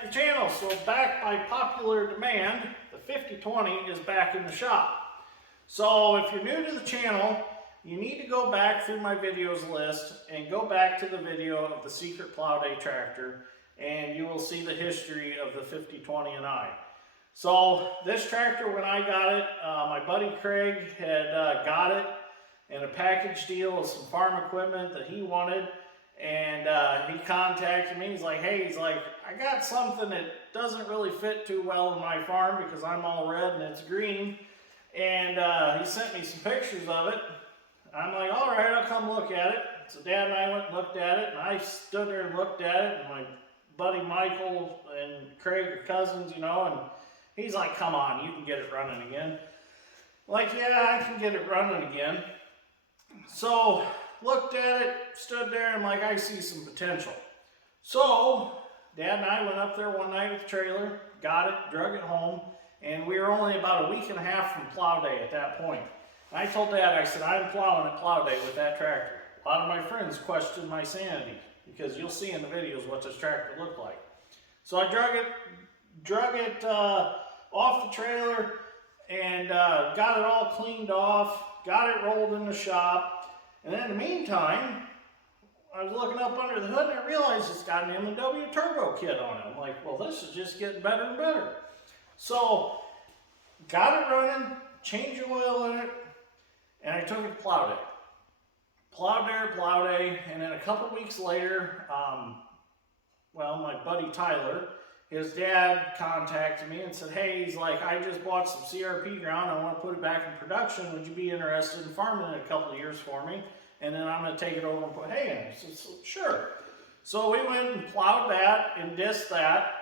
back to the channel. So back by popular demand, the 5020 is back in the shop. So if you're new to the channel, you need to go back through my videos list and go back to the video of the Secret Plow Day tractor, and you will see the history of the 5020 and I. So this tractor, when I got it, my buddy Craig had got it in a package deal with some farm equipment that he wanted. And he contacted me. He's like, hey, I got something that doesn't really fit too well in my farm because I'm all red and it's green. And he sent me some pictures of it. I'm like, all right, I'll come look at it. So Dad and I went and looked at it, and I stood there and looked at it, and my buddy Michael and Craig are cousins, you know, and he's like, come on, you can get it running again. Like, yeah, I can get it running again. So looked at it, stood there, and like, I see some potential. So Dad and I went up there one night with the trailer, got it, drug it home, and we were only about a week and a half from plow day at that point. And I told Dad, I said, I'm plowing at plow day with that tractor. A lot of my friends questioned my sanity because you'll see in the videos what this tractor looked like. So I drug it off the trailer and got it all cleaned off, got it rolled in the shop. And in the meantime, I was looking up under the hood and I realized it's got an M&W turbo kit on it. I'm like, well, this is just getting better and better. So, got it running, changed oil in it, and I took it to plow day. Plow day, and then a couple weeks later, well, my buddy Tyler, his dad contacted me and said, hey, he's like, I just bought some CRP ground, I want to put it back in production, would you be interested in farming it a couple of years for me? And then I'm going to take it over and put hay in it. I said, sure. So we went and plowed that and dissed that,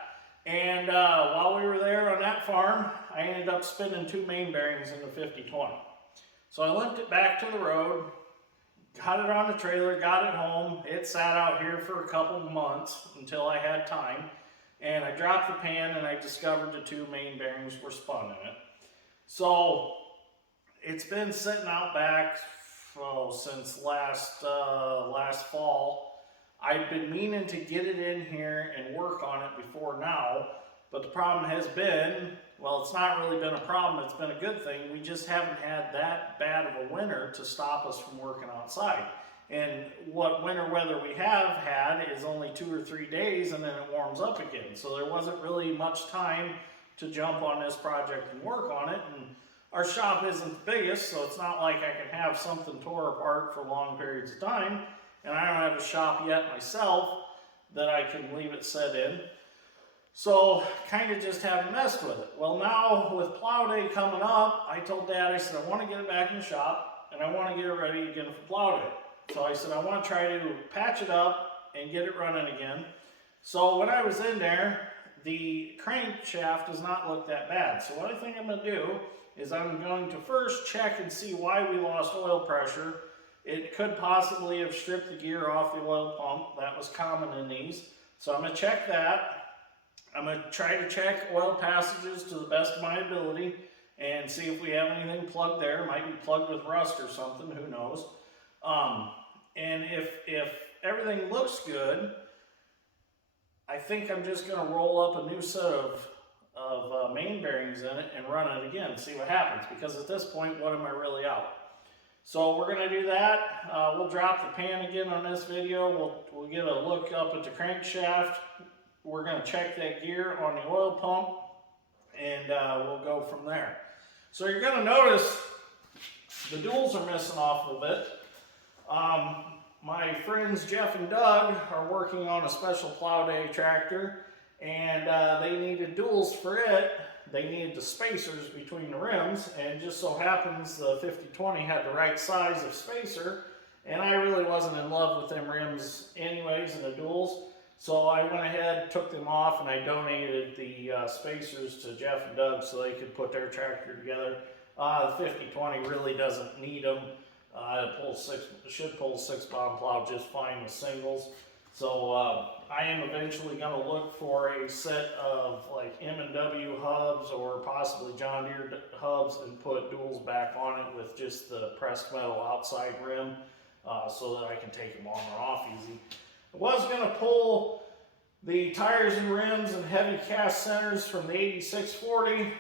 and while we were there on that farm, I ended up spinning 2 main bearings in the 5020. So I limped it back to the road, got it on the trailer, got it home. It sat out here for a couple months until I had time. And I dropped the pan and I discovered the 2 main bearings were spun in it. So it's been sitting out back since last fall. I've been meaning to get it in here and work on it before now, but the problem has been, well, it's not really been a problem, it's been a good thing. We just haven't had that bad of a winter to stop us from working outside. And what winter weather we have had is only 2 or 3 days and then it warms up again. So there wasn't really much time to jump on this project and work on it. And our shop isn't the biggest, so it's not like I can have something tore apart for long periods of time. And I don't have a shop yet myself that I can leave it set in. So kind of just haven't messed with it. Well, now with plow day coming up, I told Dad, I said, I want to get it back in the shop and I want to get it ready again for plow day. So I said, I want to try to patch it up and get it running again. So when I was in there, the crankshaft does not look that bad. So what I think I'm going to do is I'm going to first check and see why we lost oil pressure. It could possibly have stripped the gear off the oil pump. That was common in these. So I'm going to check that. I'm going to try to check oil passages to the best of my ability and see if we have anything plugged there. It might be plugged with rust or something, who knows. And if everything looks good, I think I'm just going to roll up a new set of main bearings in it and run it again, see what happens. Because at this point, what am I really out? So we're going to do that. We'll drop the pan again on this video. We'll get a look up at the crankshaft. We're going to check that gear on the oil pump, and we'll go from there. So you're going to notice the duals are missing off a little bit. My friends Jeff and Doug are working on a special plow day tractor, and they needed duals for it. They needed the spacers between the rims, and just so happens the 5020 had the right size of spacer, and I really wasn't in love with them rims anyways in the duals. So I went ahead, took them off, and I donated the spacers to Jeff and Doug so they could put their tractor together. The 5020 really doesn't need them. It should pull 6-pound plow just fine with singles. So I am eventually going to look for a set of like M&W hubs or possibly John Deere hubs and put duals back on it with just the pressed metal outside rim so that I can take them on or off easy. I was going to pull The tires and rims and heavy cast centers from the 8640.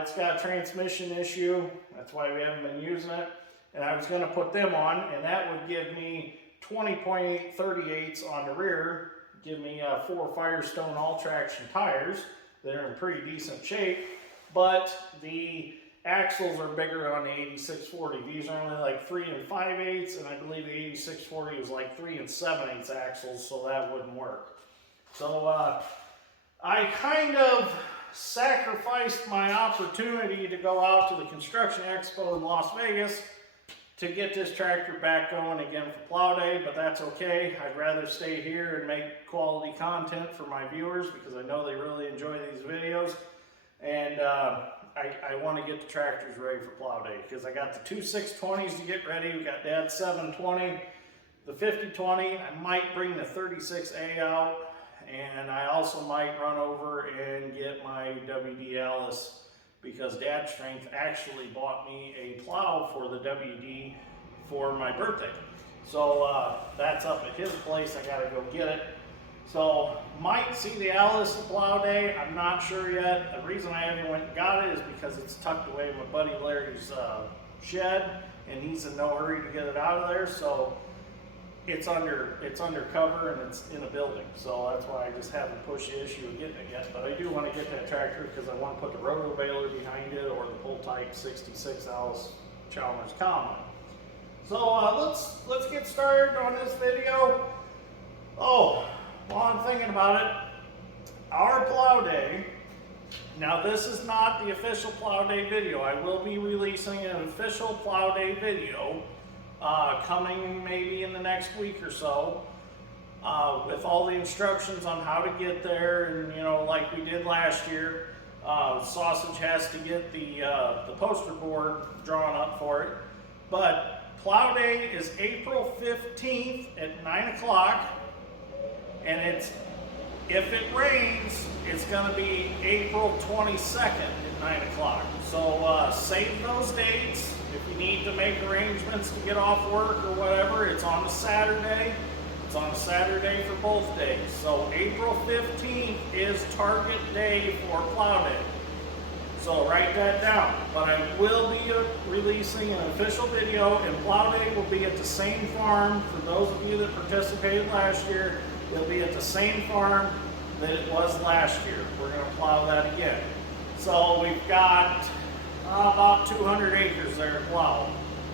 It's got a transmission issue. That's why we haven't been using it. And I was going to put them on, and that would give me 20.8 38s on the rear. Give me 4 Firestone all-traction tires that are in pretty decent shape. But the axles are bigger on the 8640. These are only like 3 5/8, and I believe the 8640 was like 3 7/8 axles, so that wouldn't work. So I kind of sacrificed my opportunity to go out to the Construction Expo in Las Vegas to get this tractor back going again for Plow Day, but that's okay. I'd rather stay here and make quality content for my viewers because I know they really enjoy these videos. And I want to get the tractors ready for Plow Day because I got the 2 620s to get ready. We got Dad's 720, the 5020. I might bring the 36A out. And I also might run over and get my WD Alice because Dad Strength actually bought me a plow for the WD for my birthday. So that's up at his place. I gotta go get it. So might see the Alice at Plow Day. I'm not sure yet. The reason I haven't went and got it is because it's tucked away in my buddy Larry's shed, and he's in no hurry to get it out of there. So it's under cover and it's in a building, so that's why I just haven't pushed the issue of getting it yet. But I do want to get that tractor because I want to put the roto baler behind it or the pull-type 66 Alice Chalmers Combine. So let's get started on this video. Oh, while I'm thinking about it, our Plow Day. Now this is not the official Plow Day video. I will be releasing an official Plow Day video coming maybe in the next week or so, with all the instructions on how to get there, and you know, like we did last year, Sausage has to get the poster board drawn up for it. But Plow Day is April 15th at 9 o'clock, and if it rains, it's going to be April 22nd at 9 o'clock. So save those dates. If you need to make arrangements to get off work or whatever, it's on a Saturday. It's on a Saturday for both days. So April 15th is target day for Plow Day. So write that down. But I will be releasing an official video, and Plow Day will be at the same farm. For those of you that participated last year, it'll be at the same farm that it was last year. We're going to plow that again. So we've got about 200 acres there to plow.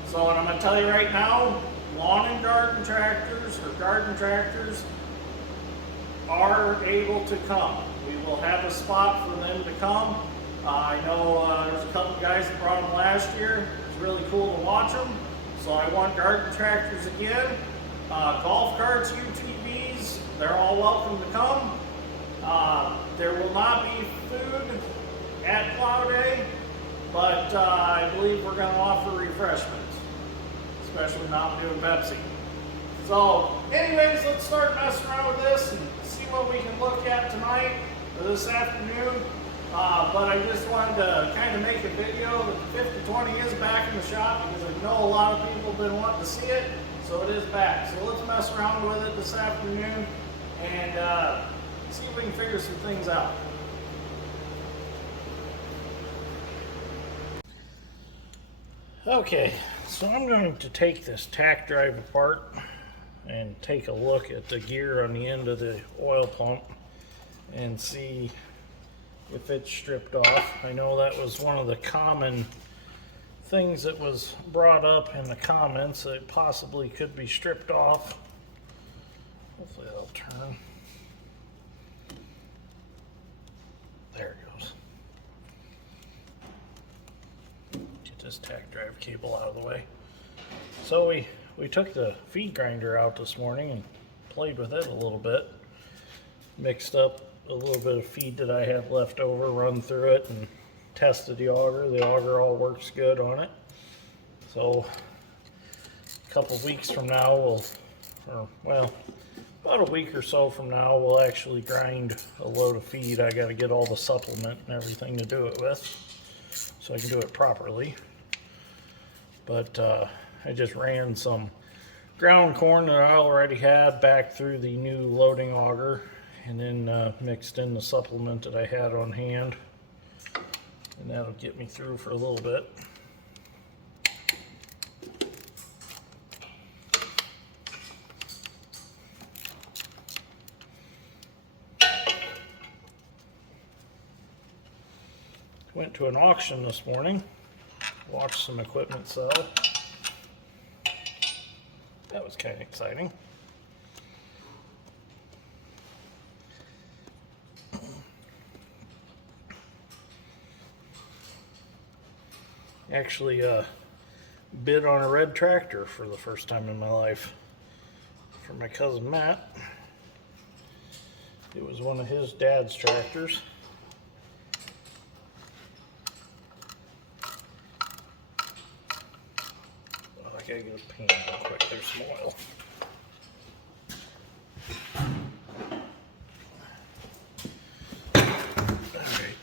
So what I'm going to tell you right now, lawn and garden tractors or garden tractors are able to come. We will have a spot for them to come. I know there's a couple guys that brought them last year. It's really cool to watch them. So I want garden tractors again. Golf carts, UTVs, they're all welcome to come. There will not be food at Plow Day, but I believe we're going to offer refreshments, especially Mountain Dew and Pepsi. So anyways, let's start messing around with this and see what we can look at tonight or this afternoon. But I just wanted to kind of make a video that the 5020 is back in the shop because I know a lot of people have been wanting to see it, so it is back. So let's mess around with it this afternoon and see if we can figure some things out. Okay, so I'm going to take this tack drive apart and take a look at the gear on the end of the oil pump and see if it's stripped off. I know that was one of the common things that was brought up in the comments, that it possibly could be stripped off. Hopefully that'll turn. There it goes. Get this tack drive cable out of the way. So we took the feed grinder out this morning and played with it a little bit. Mixed up a little bit of feed that I had left over, run through it and tested the auger. The auger all works good on it. So a couple weeks from now about a week or so from now, we'll actually grind a load of feed. I got to get all the supplement and everything to do it with so I can do it properly. But I just ran some ground corn that I already had back through the new loading auger, and then mixed in the supplement that I had on hand, and that'll get me through for a little bit. Went to an auction this morning, watched some equipment sell. That was kind of exciting. Actually bid on a red tractor for the first time in my life for my cousin Matt. It was one of his dad's tractors. I gotta get a pan real quick, there's some oil. Alright.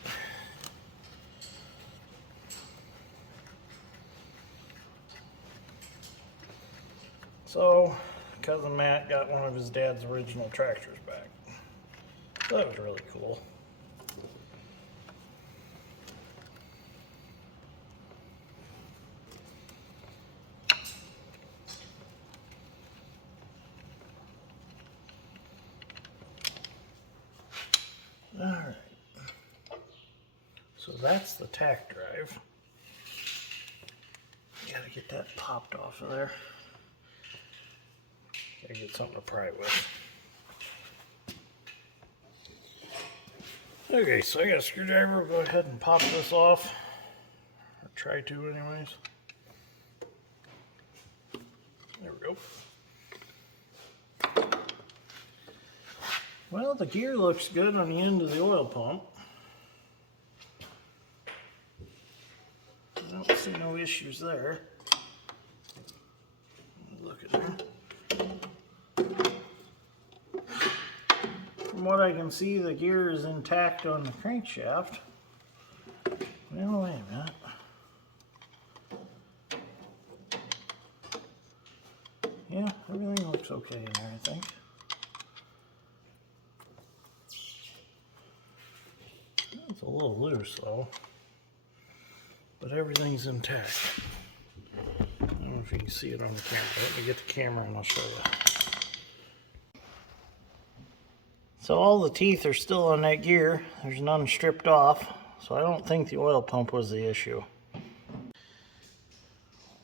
So, cousin Matt got one of his dad's original tractors back. So that was really cool. Alright, so that's the tack drive. Gotta get that popped off of there. Gotta get something to pry it with. Okay, so I got a screwdriver. We'll go ahead and pop this off. Or try to anyways. There we go. Well, the gear looks good on the end of the oil pump. I don't see no issues there. Look at there. From what I can see, the gear is intact on the crankshaft. Well, wait a minute. Yeah, everything looks okay in there, I think. It's a little loose though, but everything's intact. I don't know if you can see it on the camera. Let me get the camera and I'll show you. So all the teeth are still on that gear. There's none stripped off, so I don't think the oil pump was the issue.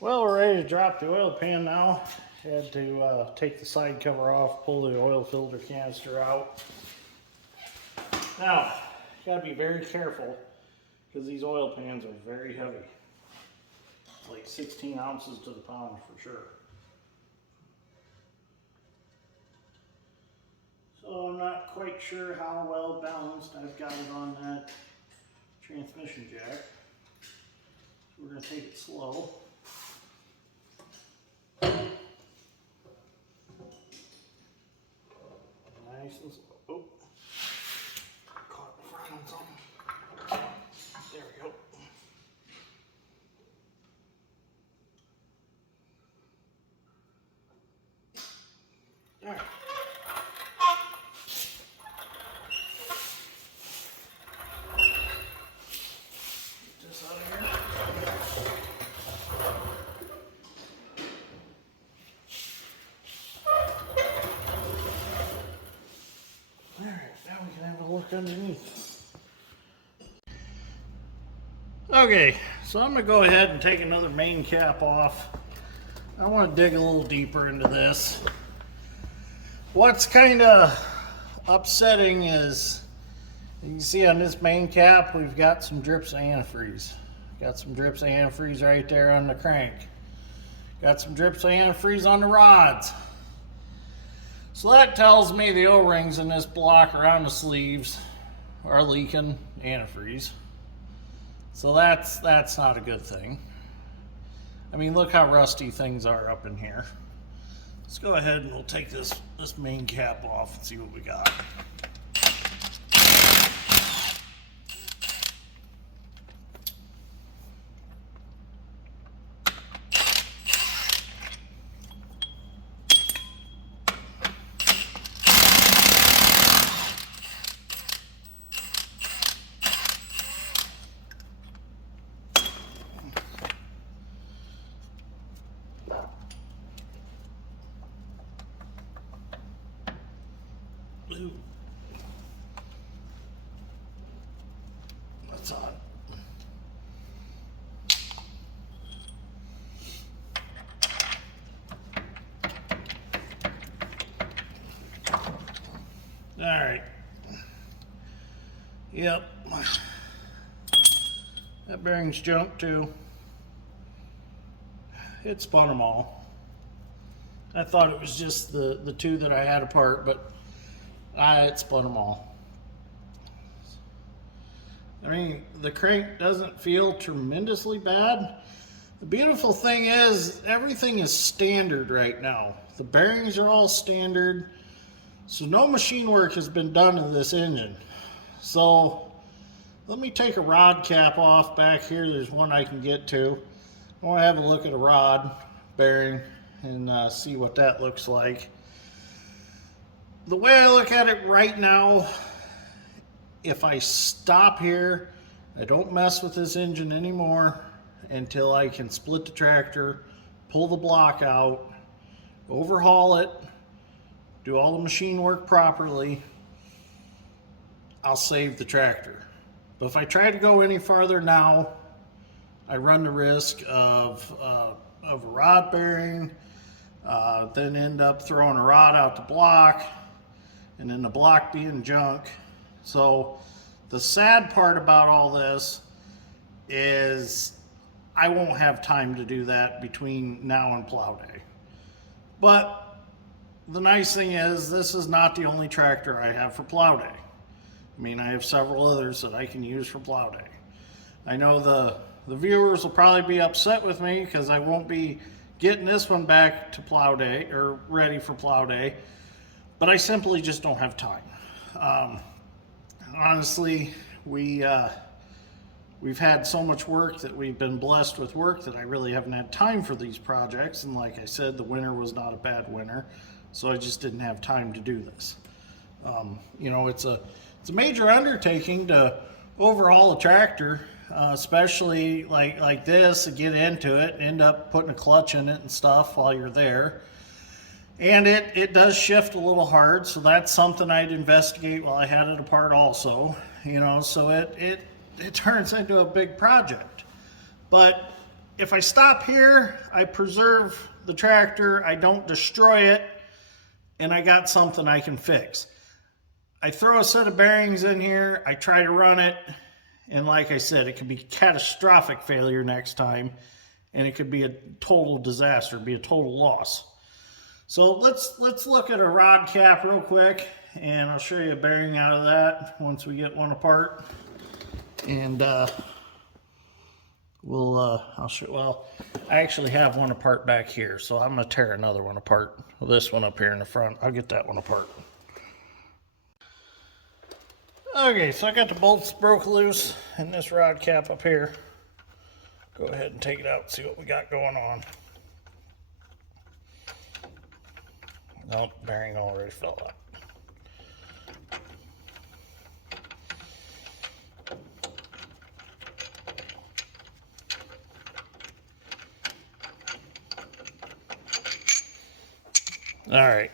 Well, we're ready to drop the oil pan now. Had to take the side cover off, pull the oil filter canister out. Now, gotta be very careful because these oil pans are very heavy. It's like 16 ounces to the pound for sure. So I'm not quite sure how well balanced I've got it on that transmission jack. So we're gonna take it slow. Nice and slow. Oh. Caught the front on something. There we go. All right. Get this out of here. All right, now we can have a look underneath. Okay, so I'm going to go ahead and take another main cap off. I want to dig a little deeper into this. What's kind of upsetting is, you can see on this main cap, we've got some drips of antifreeze. Got some drips of antifreeze right there on the crank. Got some drips of antifreeze on the rods. So that tells me the O-rings in this block around the sleeves are leaking antifreeze. So that's not a good thing. I mean, look how rusty things are up in here. Let's go ahead and we'll take this main cap off and see what we got. Ooh. That's on. All right. Yep. That bearing's junk too. It spun them all. I thought it was just the two that I had apart, but it spun them all. I mean, the crank doesn't feel tremendously bad. The beautiful thing is, everything is standard right now. The bearings are all standard, so no machine work has been done to this engine. So let me take a rod cap off back here. There's one I can get to. I want to have a look at a rod bearing and see what that looks like. The way I look at it right now, if I stop here, I don't mess with this engine anymore until I can split the tractor, pull the block out, overhaul it, do all the machine work properly, I'll save the tractor. But if I try to go any farther now, I run the risk of a rod bearing, then end up throwing a rod out the block, and then the block being junk. So the sad part about all this is I won't have time to do that between now and plow day. But the nice thing is, this is not the only tractor I have for plow day. I mean, I have several others that I can use for plow day. I know the viewers will probably be upset with me because I won't be getting this one back to plow day or ready for plow day, but I simply just don't have time. Honestly, we've had so much work that we've been blessed with work that I really haven't had time for these projects. And like I said, the winter was not a bad winter, so I just didn't have time to do this. You know, it's a major undertaking to overhaul a tractor, especially like this, to get into it, end up putting a clutch in it and stuff while you're there. And it does shift a little hard, so that's something I'd investigate while I had it apart also. You know, so it turns into a big project. But if I stop here, I preserve the tractor, I don't destroy it, and I got something I can fix. I throw a set of bearings in here, I try to run it, and like I said, it could be catastrophic failure next time, and it could be a total disaster, be a total loss. So let's look at a rod cap real quick, and I'll show you a bearing out of that once we get one apart. And I'll show. Well, I actually have one apart back here, so I'm gonna tear another one apart. This one up here in the front, I'll get that one apart. Okay, so I got the bolts broke loose in this rod cap up here. Go ahead and take it out and see what we got going on. Nope, bearing already fell out. All right,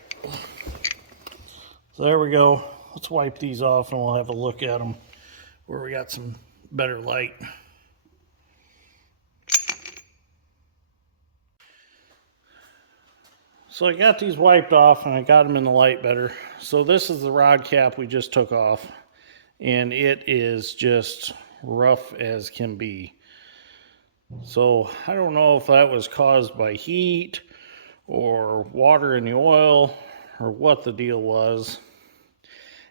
so there we go. Let's wipe these off and we'll have a look at them where we got some better light. So I got these wiped off and I got them in the light better. So this is the rod cap we just took off, and it is just rough as can be. So I don't know if that was caused by heat or water in the oil or what the deal was.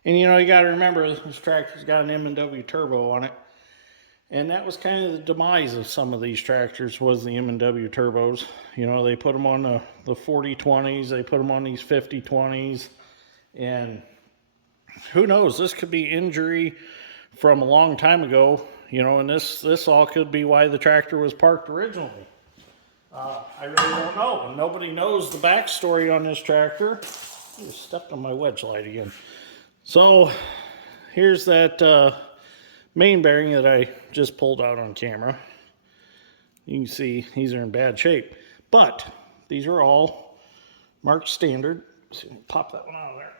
And you know, you got to remember, this tractor's got an M&W turbo on it. And that was kind of the demise of some of these tractors, was the M&W turbos. You know, they put them on the 4020s, they put them on these 5020s, and who knows, this could be injury from a long time ago, you know, and this all could be why the tractor was parked originally. I really don't know, and nobody knows the backstory on this tractor. I just stepped on my wedge light again. So here's that main bearing that I just pulled out on camera. You can see these are in bad shape, but these are all marked standard. Let's see, pop that one out of there.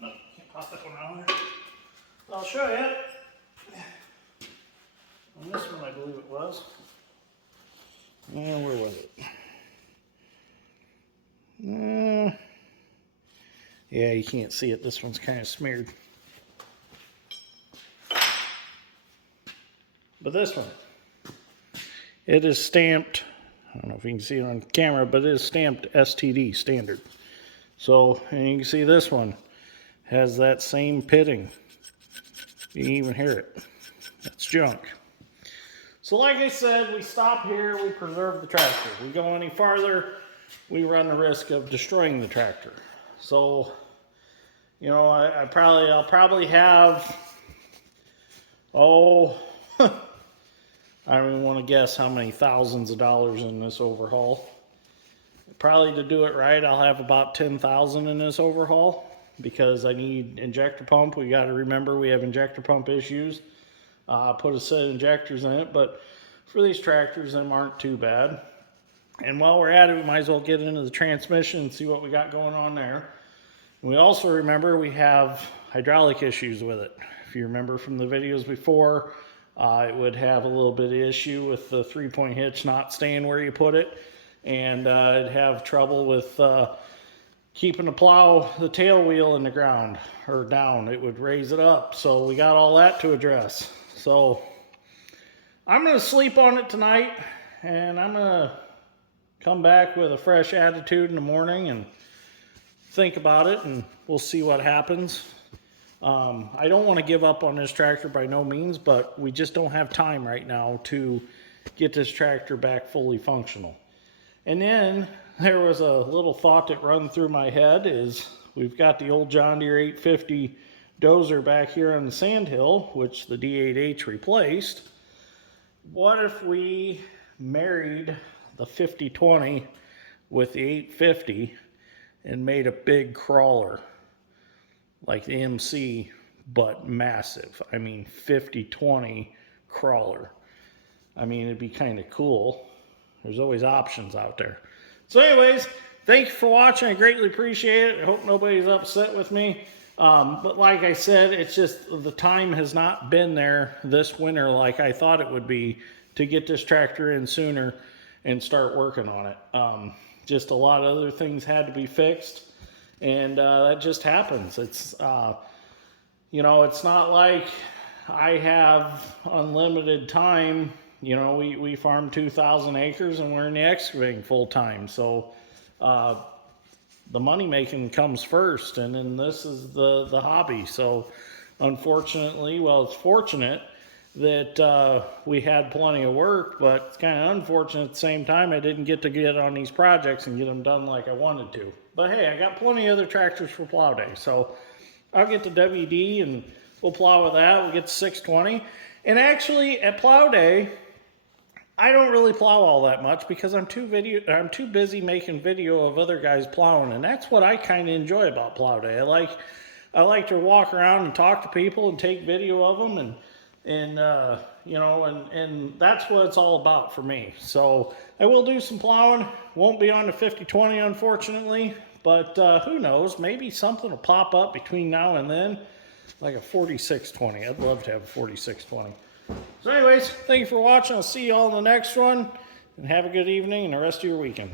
No, can't pop that one out there. I'll show you. And this one, I believe it was. Where was it? Yeah, you can't see it. This one's kind of smeared. But this one, it is stamped. I don't know if you can see it on camera, but it is stamped STD, standard. So, and you can see this one has that same pitting. You can even hear it. That's junk. So like I said, we stop here, we preserve the tractor. We go any farther, we run the risk of destroying the tractor. So, you know, I'll probably have, I don't even want to guess how many thousands of dollars in this overhaul. Probably, to do it right, I'll have about 10,000 in this overhaul, because I need injector pump. We got to remember we have injector pump issues. Put a set of injectors in it, but for these tractors, them aren't too bad. And while we're at it, we might as well get into the transmission and see what we got going on there. We also remember we have hydraulic issues with it. If you remember from the videos before, it would have a little bit of issue with the 3-point hitch not staying where you put it, and it'd have trouble with keeping the plow, the tail wheel in the ground or down. It would raise it up. So we got all that to address. So I'm going to sleep on it tonight, and I'm going to come back with a fresh attitude in the morning and think about it, and we'll see what happens. I don't want to give up on this tractor by no means, but we just don't have time right now to get this tractor back fully functional. And then there was a little thought that run through my head is we've got the old John Deere 850 dozer back here on the sandhill, which the D8H replaced. What if we married the 5020 with the 850 and made a big crawler like the MC, but massive? I mean, 5020 crawler. I mean, it'd be kind of cool. There's always options out there. So anyways, thank you for watching. I greatly appreciate it. I hope nobody's upset with me. But like I said, it's just the time has not been there this winter like I thought it would be to get this tractor in sooner and start working on it. Just a lot of other things had to be fixed, and that just happens. It's, you know, it's not like I have unlimited time. You know, we farm 2,000 acres and we're in the excavating full time. So the money making comes first, and then this is the hobby. So unfortunately, well, it's fortunate that we had plenty of work, but it's kind of unfortunate at the same time I didn't get to get on these projects and get them done like I wanted to. But hey, I got plenty of other tractors for plow day. So I'll get the WD and we'll plow with that. We'll get the 620. And actually at plow day, I don't really plow all that much because I'm too busy making video of other guys plowing, and that's what I kind of enjoy about plow day. I like to walk around and talk to people and take video of them, and you know, and that's what it's all about for me. So I will do some plowing. Won't be on the 5020 unfortunately, but who knows? Maybe something will pop up between now and then, like a 4620. I'd love to have a 4620. So anyways, thank you for watching. I'll see you all in the next one, and have a good evening and the rest of your weekend.